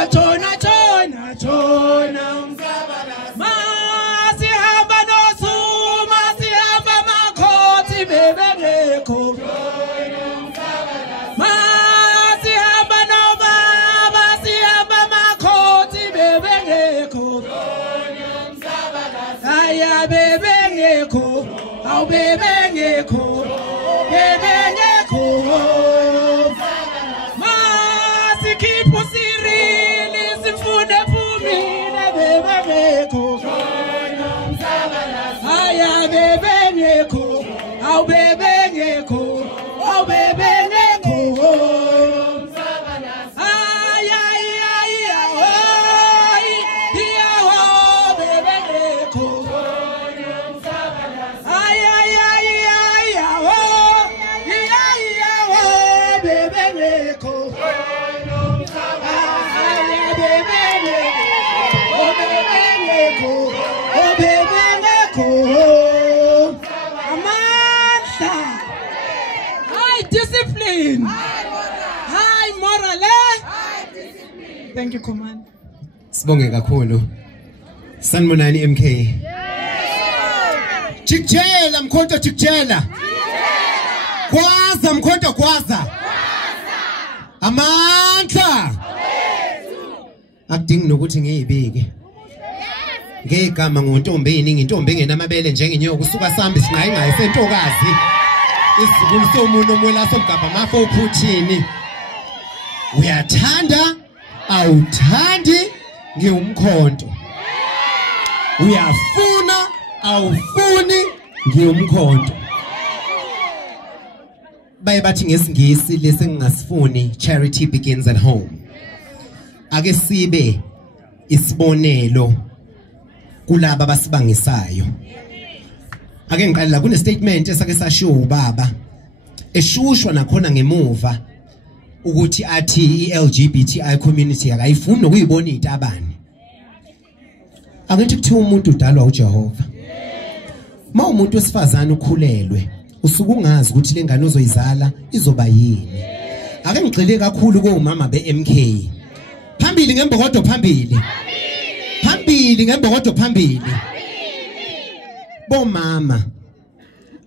atshona tshona tshona masihamba nosuma sihamba makhothi bebengekho masihamba nobaba sihamba makhothi bebengekho aya bebengekho awu bebengekho bebengekho masikhipho sirili simfune phumile bebengekho aya bebengekho awu bebengekho awu bebengekho aya aya hoy ya ho bebengekho aya aya aya ho ya ho bebengekho aya bebengekho bebengekho bebengekho amandla high discipline high moral thank you command Sibonge kakhulu. Sanibonani MK. Jikjela mkhonto jikjela. Kwaza mkhonto kwaza. Amandla. Akudingi nokuthi ngiyibike. Ngegama ngontombi eningi intombi engenamabele njengenyoka usuka sambi singayingayi sentokazi. Isizulu somuntu omwela somgaba mafo uphuthini. Uyathanda awuthandi ngiyumkhonto. Uyafuna awufuni ngiyumkhonto. Baye bathi ngesingisi lesengingasifuni charity begins at home. Ake sibe isibonelo kulabo abasibangisayo. Ake ngiqale la kune statement esake sashiwo ubaba eshushwa nakhona ngemuva ukuthi athi iLGBTI community akayifuni nokuyibona izitabane. Akuthi kuthiwa umuntu udalwa uJehova. Ma umuntu wesifazana ukhulelwe usuke ungazi ukuthi lengane ozoyizala izoba yini. Ake ngigxile kakhulu komama beMK. Phambili ngembokodo phambili. Phambili ngembokodo phambili. Bomama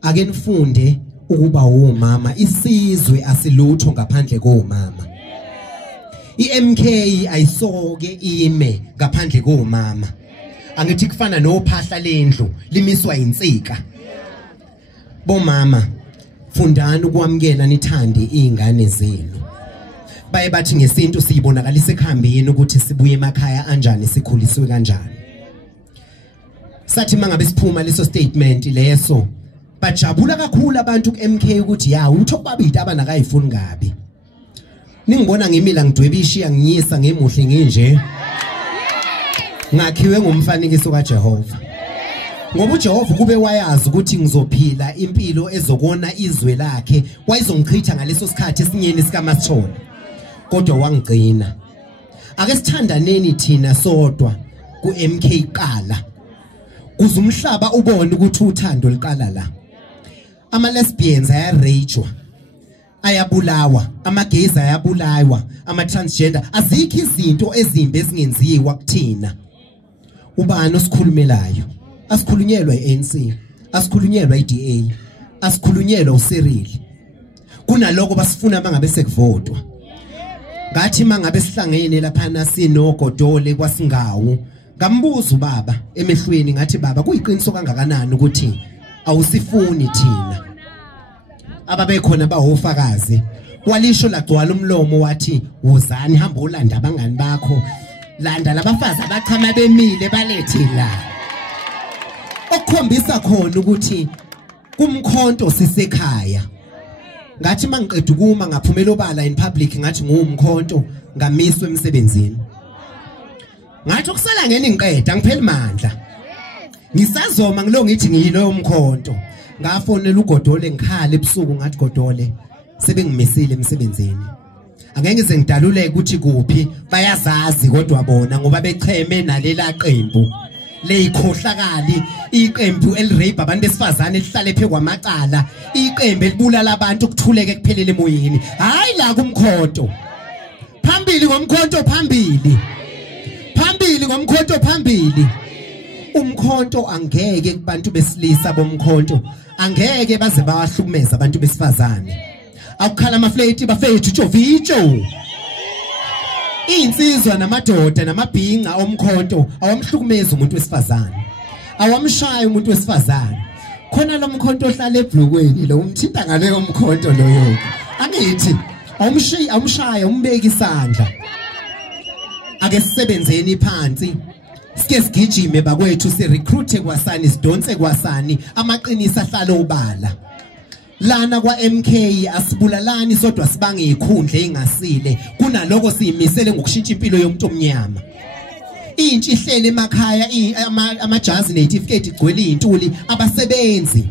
ake nifunde ukuba umama isizwe asilutho ngaphandle komama. iMK ayisoke ime ngaphandle komama. Angithi kufana nophahla lendlu limiswa insika. Bomama fundani ukwamkela nithande izingane zenu. Baye bathi ngesintu siyibonakalisa ekhambeni ukuthi sibuye emakhaya anjani sikhuliswe kanjani. Sathi mangabe siphuma leso statement leso bajabula kakhulu abantu kuMK ukuthi ya utho babita abanakayifuni ngabi. Ningibona ngimila ngidwebishiya ngiyisa ngemuhle nginje. Ngakhiwe ngumfanekiso kaJehova. Ngoba uJehova kube wayazi ukuthi ngizophila impilo ezokona izwe lakhe wayizongichitha ngaleso sikhathi esinyeni sikaMasithole. Kodwa wangigcina. Ake sithandaneni thina sodwa kuMK qala. Kuze umhlaba ubone ukuthi uthando liqala la. Ama lesbians ayaragejwa. Ayabulawa, amageys ayabulawa, ama transgender azikho izinto ezimbi ezingenziwa kuthina. Ubani osikhulumelayo? Asikhulunyelwa iANC, asikhulunyelwa iDA, asikhulunyelwa uCyril. Kunaloko basifuna mangabe sekuvotwa. Ngathi mangabe sihlangene lapha nasinogodole kwasingawu, ngambuza ubaba emehlweni ngathi baba kuyiqiniso kangakanani ukuthi awusifuni thina. Ababekhona bahofakazi walisho lagcwala umlomo wathi wozani hamba ulanda abangani bakho landa labafazi abachama bemile balethe la. Okukhombisa khona ukuthi kumkhonto sisekhaya. Ngathi mangiqeda ukuma ngaphumela obala in public ngathi ngumkhonto ngamiswe emsebenzini. Ngathi ukusala ngene ngiqeda ngiphela mandla. Ngisazoma ngilo ngithi ngiyilo umkhonto. Ngafonela ugodole ngikhala ebusuku ngathi godole sebengimisile emsebenzini. Angeke ngidaluleke ukuthi kuphi bayazazi kodwa bona ngoba becheme nalela qembu leyikhohlakali iqembu elirape abantu besifazane elihlale phe kwamacala iqembu elibulala abantu ukuthuleke kuphelele emoyeni hayi la kumkhonto phambili phambili ngomkhonto phambili phambili ngomkhonto phambili umkhonto angeke kubantu besilisa bomkhonto angeke baze bawahlukumeza abantu besifazane akukhala amafleti bafethu jovicho insizwa namadoda namabhinqa omkhonto awamhlukumeza umuntu wesifazane awamshaya umuntu wesifazane khona lo mkhonto ohlala ebhlukweni lo umthinta ngale komkhonto loyo angithi awumshaya umbeki isandla ake sisebenzeni phansi sike sigijime bakwethu si recruit kwasani sidonse kwasani amaqinisi ahlala obala lana kwa MK asibulalani sodwa sibange ikhundla engasile kunaloko siyimisele ngokushintsha impilo yomuntu omnyama intshi ihlele emakhaya amajazi certificate igcwele intuli abasebenzi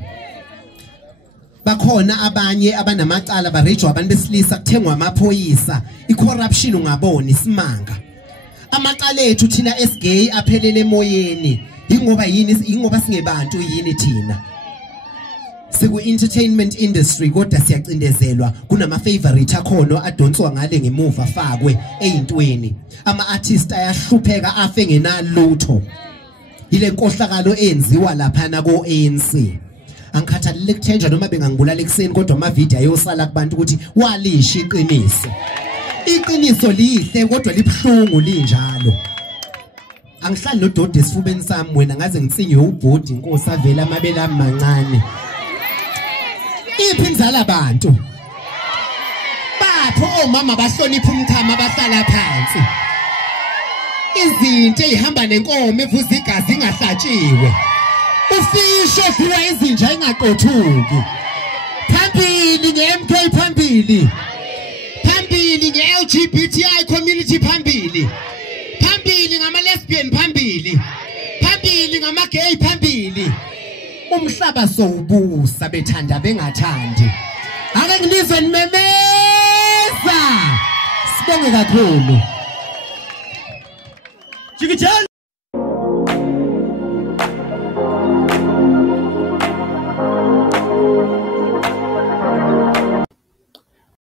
bakhona abanye abanamacala barejwa abantu besilisa kuthengwa amaphoyisa icorruption ungabona isimanga amaqala ethu thina SGay aphelele emoyeni ingoba singebantu yini thina siku entertainment industry kodwa siyacindezelwa kunama favorite akhono adonswa ngale ngemuva afakwe eyintweni ama artists ayahlupheka afe ngenalutho ile nkohlakalo enziwa lapha na ko ANC angikhathalele kuthenjwa noma bengangibulala ekseni kodwa ama video ayosala kubantu ukuthi walisha iqiniso lihle kodwa libhlungu linjalo angihlali nododa esifubeni sami wena ngaze ngithinywe ubhodi inkosi avela amabela amancane iphi inzala abantu bapho omama bahlonipha umkhama bahlala phansi izinto ezihamba nenkomo evuza igazi ingahlatshiwe ufisho fiwa izinja ingaqothuki phambili ngeMK phambili nge-LGBTI community phambili ngama lesbian phambili ngama-gay phambili umhlaba sowubusa bethanda bengathandi ake ngilizwe nimemeza sibonge kakhulu